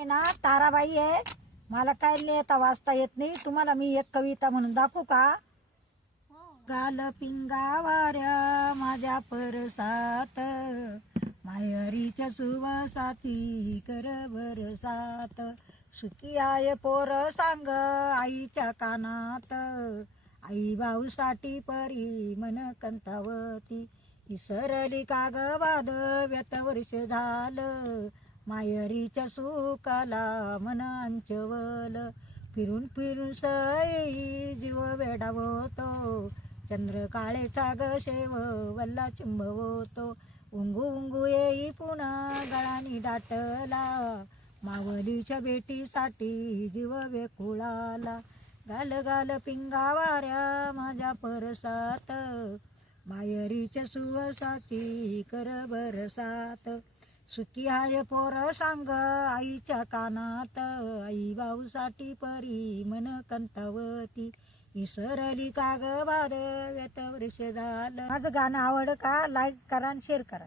ना ताराबाई आहे. मला काय लिहिता वाचता येत नाही. तुम्हाला मी एक कविता म्हणून दाखवू का? गाल पिंगा वाऱ्या माझ्या परसात, मायरीच्या सुवासाती कर बरसात. सुखी आहे पोर सांग आईच्या कानात, आई भाऊसाठी परी मन कंतावती. इसरली काग वाद व्यत वर्ष झालं, मायरीच्या सुखाला मन अंचवल. फिरून फिरून सई जीव वेडावतो, चंद्र काळेचा ग शेव वल्ला चिंबवतो. उंगू उंगू येई पुन्हा गळानी दाटला, मावलीच्या भेटीसाठी जीव वेकुळाला. गाल गाल पिंगा वाऱ्या माझ्या परसात, मायरीच्या सुवासाची कर बरसात. सुखी हाय पोर सांग आईच्या कानात, आई भाऊसाठी परी मन कंतावती. इसरली काग बाद व्यत वर्ष झालं. माझं गाणं आवडलं का? लाईक करा आणि शेअर करा.